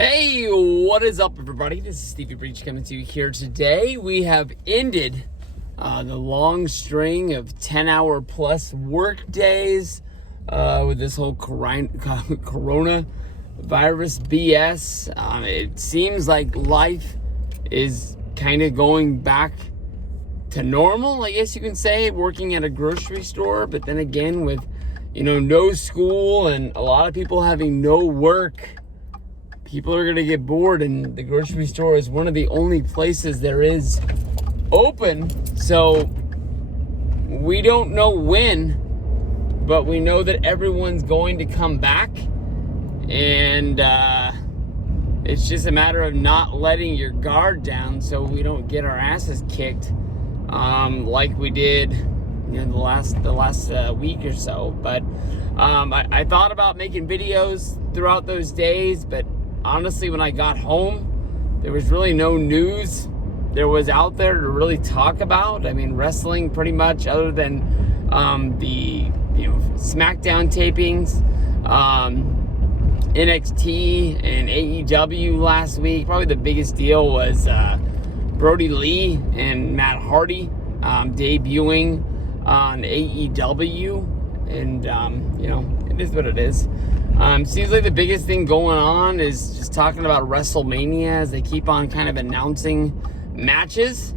Hey, what is up, everybody? This is Stevie Breach coming to you here today. We have ended the long string of 10-hour plus work days with this whole coronavirus BS. It seems like life is kind of going back to normal, I guess you can say, working at a grocery store. But then again, with no school and a lot of people having no work, people are going to get bored, and the grocery store is one of the only places there is open. So we don't know when, but we know that everyone's going to come back, and it's just a matter of not letting your guard down so we don't get our asses kicked like we did the last week or so. But I thought about making videos throughout those days, but honestly, when I got home, there was really no news there was out there to really talk about. I mean, wrestling pretty much, other than the SmackDown tapings, NXT and AEW last week. Probably the biggest deal was Brody Lee and Matt Hardy debuting on AEW, and it is what it is. Seems like the biggest thing going on is just talking about WrestleMania as they keep on kind of announcing matches.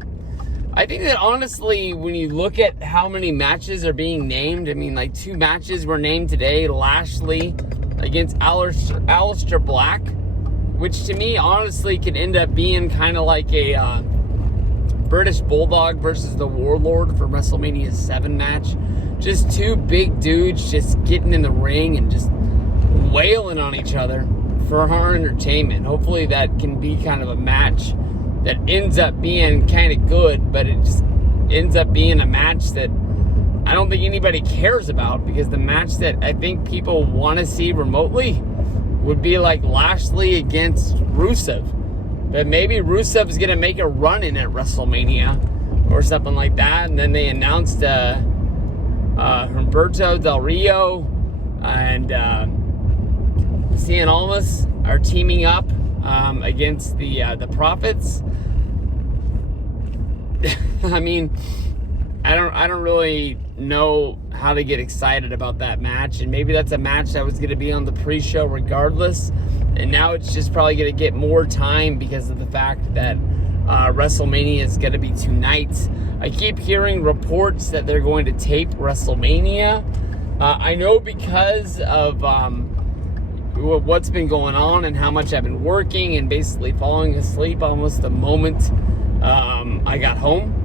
I think that honestly, when you look at how many matches are being named, I mean, like 2 matches were named today. Lashley against Aleister Black, which to me honestly could end up being kind of like a British Bulldog versus the Warlord for WrestleMania 7 match. Just 2 big dudes just getting in the ring and just wailing on each other for our entertainment. Hopefully that can be kind of a match that ends up being kind of good, but it just ends up being a match that I don't think anybody cares about, because the match that I think people want to see remotely would be like Lashley against Rusev. But maybe Rusev is going to make a run in at WrestleMania or something like that, and then they announced Humberto Del Rio and Cien Almas are teaming up against the Prophets. I mean, I don't really know how to get excited about that match, and maybe that's a match that was going to be on the pre-show regardless, and now it's just probably going to get more time because of the fact that WrestleMania is going to be tonight. I keep hearing reports that they're going to tape WrestleMania. I know because of what's been going on and how much I've been working and basically falling asleep almost the moment I got home.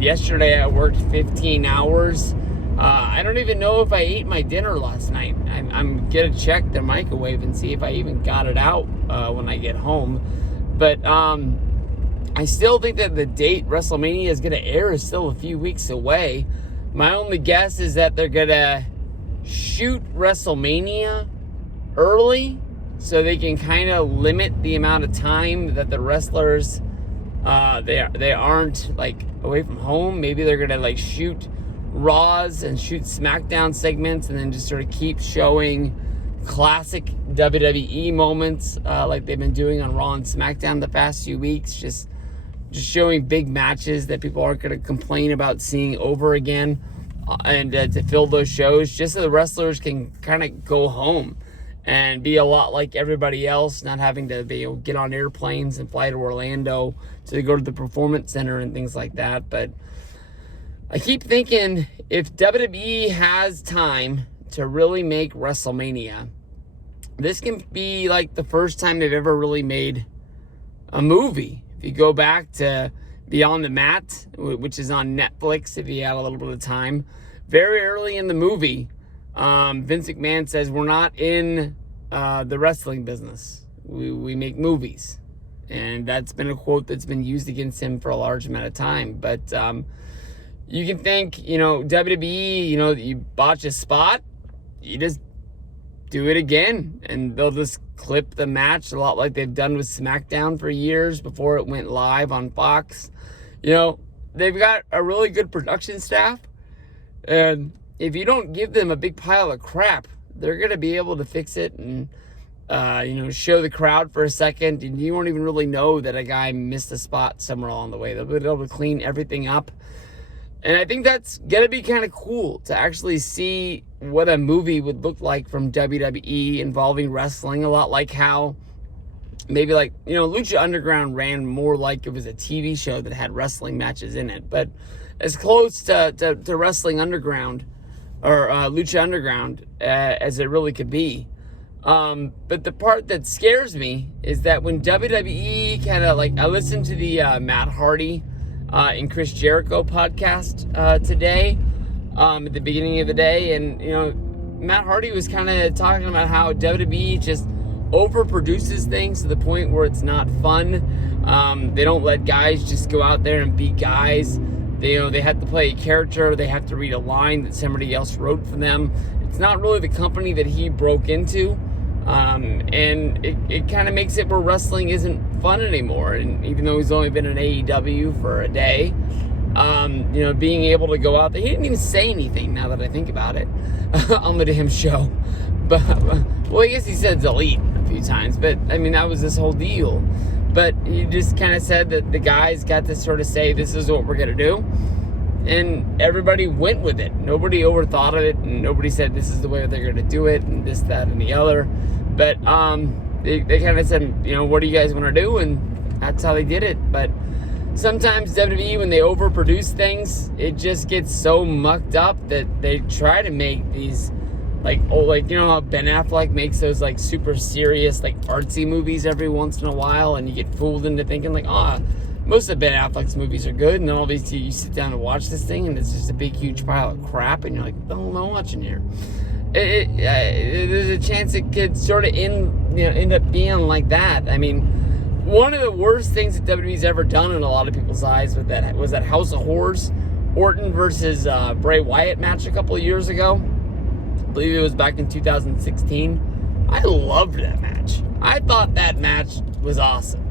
Yesterday I worked 15 hours. I don't even know if I ate my dinner last night. I'm going to check the microwave and see if I even got it out when I get home. But I still think that the date WrestleMania is going to air is still a few weeks away. My only guess is that they're going to shoot WrestleMania early so they can kind of limit the amount of time that the wrestlers they aren't like away from home. Maybe they're gonna like shoot Raws and shoot SmackDown segments and then just sort of keep showing classic WWE moments like they've been doing on Raw and SmackDown the past few weeks, just showing big matches that people aren't going to complain about seeing over again, and to fill those shows just so the wrestlers can kind of go home and be a lot like everybody else, not having to get on airplanes and fly to Orlando to go to the Performance Center and things like that. But I keep thinking, if WWE has time to really make WrestleMania, this can be like the first time they've ever really made a movie. If you go back to Beyond the Mat, which is on Netflix, if you had a little bit of time, very early in the movie, Vince McMahon says, we're not in the wrestling business. We make movies. And that's been a quote that's been used against him for a large amount of time. But you can think, WWE, you botch a spot, you just do it again. And they'll just clip the match a lot like they've done with SmackDown for years before it went live on Fox. They've got a really good production staff. And if you don't give them a big pile of crap, they're going to be able to fix it. And show the crowd for a second, and you won't even really know that a guy missed a spot somewhere along the way. They'll be able to clean everything up. And I think that's going to be kind of cool to actually see what a movie would look like from WWE involving wrestling, a lot like how maybe Lucha Underground ran more like it was a TV show that had wrestling matches in it. But as close to Wrestling Underground or Lucha Underground as it really could be. But the part that scares me is that when WWE I listened to the Matt Hardy and Chris Jericho podcast today at the beginning of the day, and Matt Hardy was kind of talking about how WWE just overproduces things to the point where it's not fun. They don't let guys just go out there and be guys. They have to play a character. They have to read a line that somebody else wrote for them. It's not really the company that he broke into. And it kind of makes it where wrestling isn't fun anymore. And even though he's only been in AEW for a day, being able to go out there, he didn't even say anything now that I think about it on the damn show. But, well, I guess he said delete a few times, but I mean, that was this whole deal. But he just kind of said that the guys got to sort of say, this is what we're going to do. And everybody went with it. Nobody overthought of it, and nobody said this is the way they're going to do it, and this, that, and the other. But they kind of said, what do you guys want to do? And that's how they did it. But sometimes WWE, when they overproduce things, it just gets so mucked up that they try to make these how Ben Affleck makes those super serious artsy movies every once in a while, and you get fooled into thinking most of Ben Affleck's movies are good, and then obviously you sit down and watch this thing and it's just a big huge pile of crap, and you're like, what am I watching here? There's a chance it could sort of end up being like that. I mean, one of the worst things that WWE's ever done in a lot of people's eyes was that House of Horrors Orton versus Bray Wyatt match a couple of years ago. I believe it was back in 2016. I loved that match. I thought that match was awesome.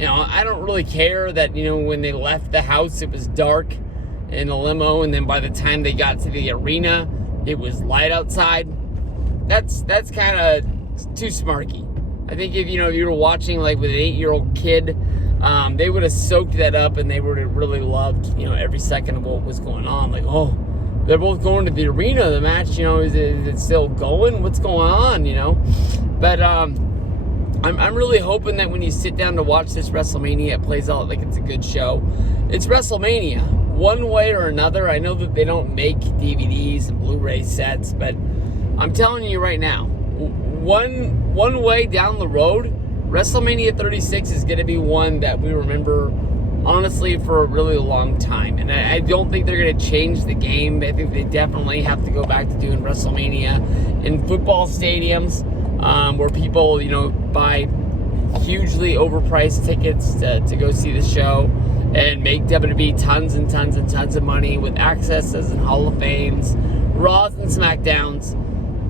I don't really care that, when they left the house, it was dark in a limo, and then by the time they got to the arena, it was light outside. That's kind of too smarky. I think if you were watching with an 8-year-old kid, they would have soaked that up, and they would have really loved, every second of what was going on. They're both going to the arena. The match, is it still going? What's going on, But I'm really hoping that when you sit down to watch this WrestleMania, it plays out like it's a good show. It's WrestleMania, one way or another. I know that they don't make DVDs and Blu-ray sets, but I'm telling you right now, one way down the road, WrestleMania 36 is going to be one that we remember, honestly, for a really long time. And I don't think they're going to change the game. I think they definitely have to go back to doing WrestleMania in football stadiums, where people, buy hugely overpriced tickets to go see the show and make WWE tons and tons and tons of money with accesses and Hall of Fames, Raws and SmackDowns.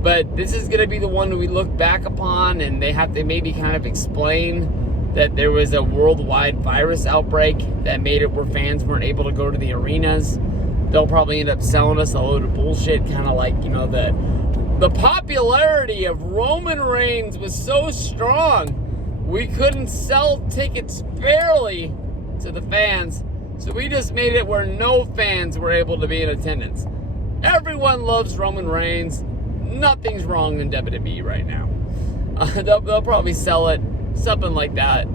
But this is going to be the one that we look back upon, and they have to maybe kind of explain that there was a worldwide virus outbreak that made it where fans weren't able to go to the arenas. They'll probably end up selling us a load of bullshit, kind of like, the popularity of Roman Reigns was so strong, we couldn't sell tickets fairly to the fans, so we just made it where no fans were able to be in attendance. Everyone loves Roman Reigns. Nothing's wrong in WWE right now. They'll probably sell it, something like that.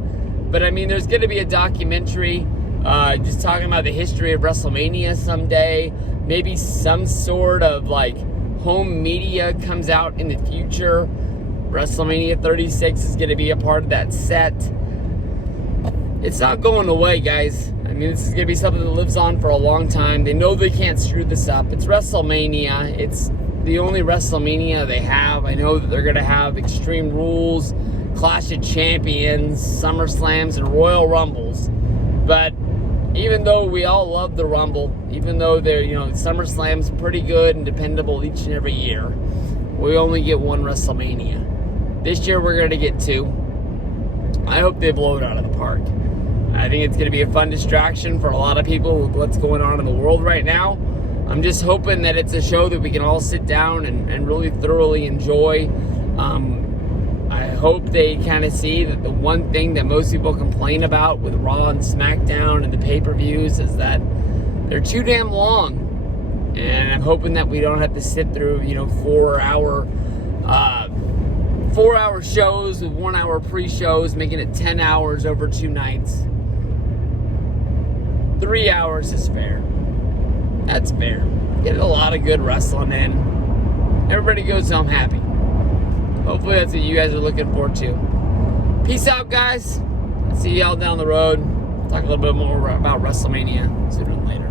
But I mean, there's going to be a documentary just talking about the history of WrestleMania someday. Maybe some sort of home media comes out in the future. WrestleMania 36 is going to be a part of that set. It's not going away, guys. I mean, this is going to be something that lives on for a long time. They know they can't screw this up. It's WrestleMania. It's the only WrestleMania they have. I know that they're going to have Extreme Rules, Clash of Champions, SummerSlams, and Royal Rumbles. But even though we all love the Rumble, even though they're, SummerSlam's pretty good and dependable each and every year, we only get one WrestleMania. This year we're going to get two. I hope they blow it out of the park. I think it's going to be a fun distraction for a lot of people with what's going on in the world right now. I'm just hoping that it's a show that we can all sit down and really thoroughly enjoy. I hope they kind of see that the one thing that most people complain about with Raw and SmackDown and the pay-per-views is that they're too damn long. And I'm hoping that we don't have to sit through, 4-hour shows with 1-hour pre-shows, making it 10 hours over 2 nights. 3 hours is fair. That's fair. Get a lot of good wrestling in. Everybody goes home happy. Hopefully that's what you guys are looking forward to. Peace out, guys. I'll see y'all down the road. Talk a little bit more about WrestleMania sooner than later.